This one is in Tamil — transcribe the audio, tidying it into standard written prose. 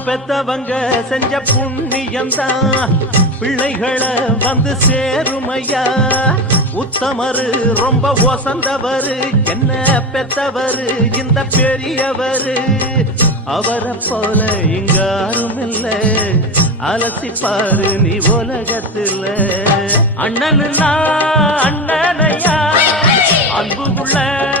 பெத்தவங்க செஞ்ச புண்ணியம்தான் பிள்ளைகளை வந்து சேருமையா. உத்தமரு ரொம்ப ஒசந்தவரு என்ன பெத்தவரு இந்த பெரியவரு. அவரை போல இங்காரும் இல்ல அலசிப்பாரு நீ உலகத்துல. அண்ணனுன்னா அண்ணனையா அன்புக்குள்ள